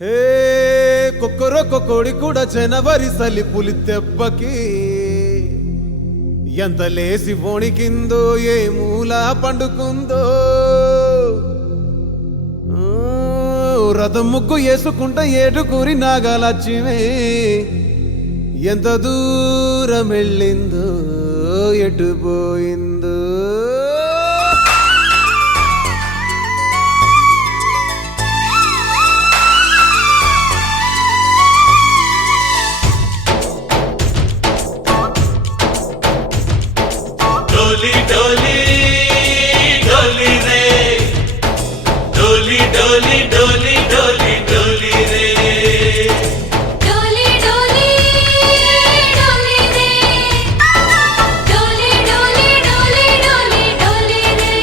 హే కొక్కరొక్క కోడి కూడా జనవరి సలి పులి దెబ్బకి ఎంత లేసి వణికిందో ఏ మూల పండుకుందో రథం ముగ్గు వేసుకుంట ఏడుకూరి నాగలక్ష్మి ఎంత దూరం వెళ్ళిందో ఎటు పోయిందో डोली डोली डोली रे डोली डोली डोली डोली डोली रे डोली डोली डोली रे डोली डोली डोली डोली डोली रे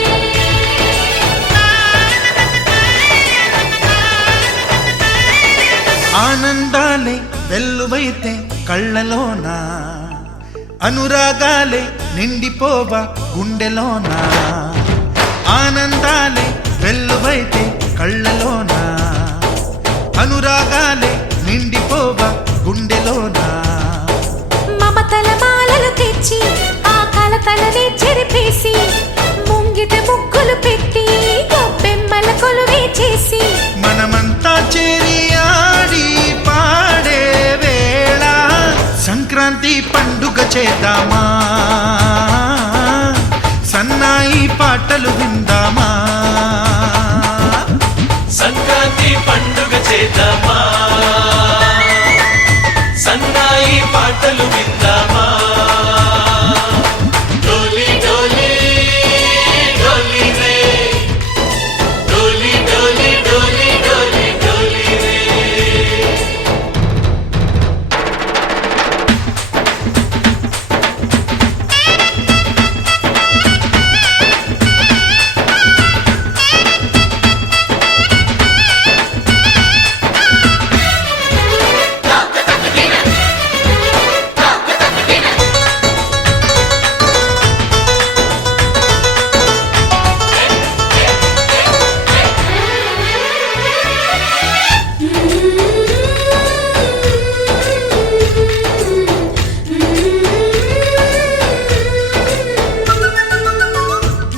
ఆనందాలే వెల్లువైతే కళ్ళలోనా అనురాగాలే నిండిపోవా గుండెలోనా ఆనందాలే వెల్లువైతే కళ్ళలోనా అనురాగాలే నిండిపోవా గుండెలోనా మమతల మాలలు తెచ్చి ఆ కలతలనే చెరిపేసి ముంగిట ముగ్గులు పెట్టి గొప్పెమ్మల కొలువే చేసి మనమంతా చేరి ఆడి పాడే వేళ సంక్రాంతి పండుగ చేద్దామా సన్నాయి పాటలు విందామా సంక్రాంతి పండుగ చేద్దామా సన్నాయి పాటలు విందామా డోలి డోలి డోలి రే డోలి డోలి డోలి డోలి డోలి రే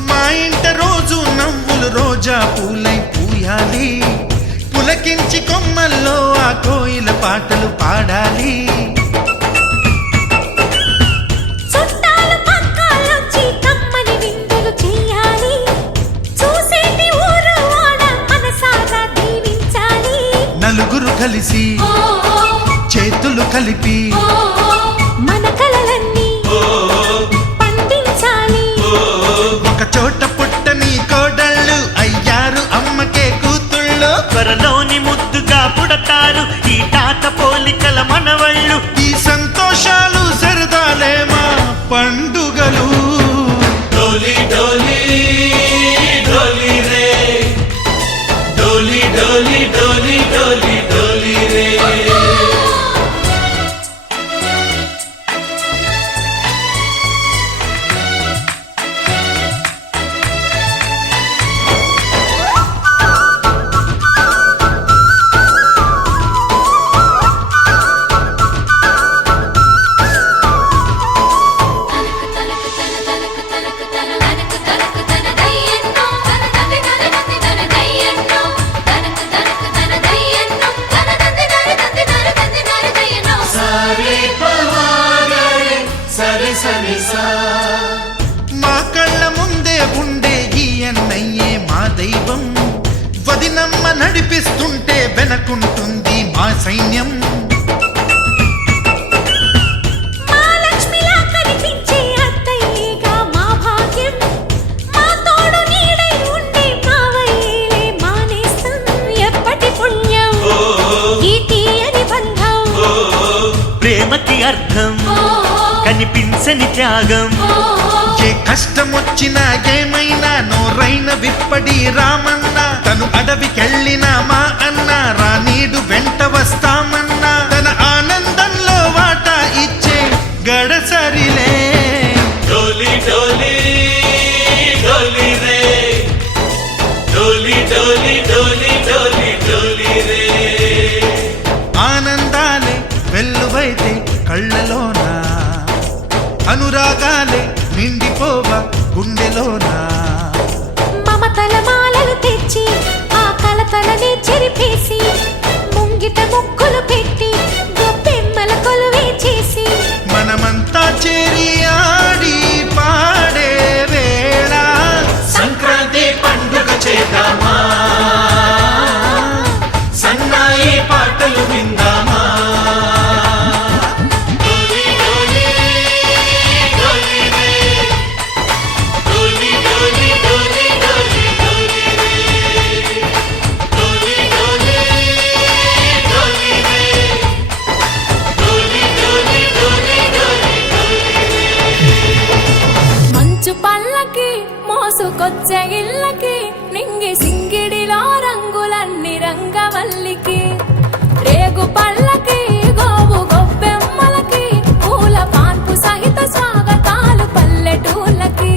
మా ఇంట రోజు నవ్వులు రోజా పూలై పూయాలి పులకించి కొమ్మల్లో ఆ కోయిల పాటలు పాడాలి చుట్టాలు పక్కాలొచ్చి కమ్మని విందులు చెయ్యాలి చూసేటి ఊరు వాడ మనసారా దీవించాలి నలుగురు కలిసి చేతులు కలిపి మన కలలన్నీ పండించాలి ఒక చోట పుట్టని కోడళ్ళు అయ్యారు అమ్మకే కూతుళ్ళు త్వరలోని ముద్దుగా పుడతారు ఈ తాత పోలికల మనవళ్ళు ఈ సంతోషాలు సరదాలే మా పండుగలు डोली डोली डोली रे डोली डोली डोली डोली डोली रे सारे पवारे सरे सरे सा మా కళ్ళ ముందే ఉండే ఈ అన్నయ్యే మా దైవం వదినమ్మ నడిపిస్తుంటే వెనకుంటుంది మా సైన్యం మా లక్ష్మిలా కనిపించే అత్తయ్యేగా మా భాగ్యం మా తోడు నీడై ఉండే మావయ్యేలే మానేస్తం ఎప్పటి పుణ్యం ఈ తీయని బంధం ప్రేమకి అర్థం కనిపించని త్యాగం ఏ కష్టం వచ్చినా ఏమైనా నోరైన విప్పడి రామన్నా తను అడవికెళ్ళినా మా అన్న రానీడు వెంట వస్తామన్నా తన ఆనందంలో వాటా ఇచ్చే గడసరిలే डोली डोली डोली रे डोली डोली डोली डोली डोली रे మధ్యలోనా మమతల మాలలు తెచ్చి ఆ కలతలని చెరిపేసి ముంగిట ముక్కులు పెట్టి గొప్పెమ్మల కొలువే చేసి మనమంతా చేరి ఆడి పాడే వేళ సంక్రాంతి పండుగ చేద్దామా సన్నాయి పాటలు విందామా డోలి డోలి డోలి రే డోలి డోలి డోలి డోలి డోలి రే డోలి డోలి డోలి రే డోలి డోలి డోలి డోలి మంచు పల్లకి మోసుకొచ్చే ఇళ్ళకి నింగి సింగిడిలో రంగులన్నీ రంగవల్లికి రేగు పళ్ళకి గోవు గొప్పెమ్మలకి పూల పాన్పు సహిత స్వాగతాలు పల్లెటూళ్ళకి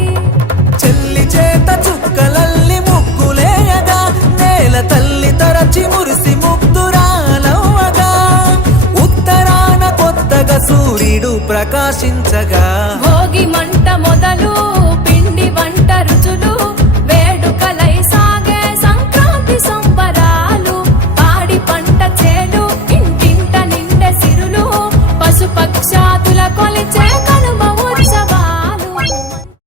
చెల్లి చేత చుక్కలల్లి ముగ్గులేయగా నేల తల్లి తరచి మురిసి ముగ్ధురాలవ్వగా ఉత్తరాన కొత్తగా సూర్యుడు ప్రకాశించగా భోగి మంట మొదలు పిండి వంట రుచులు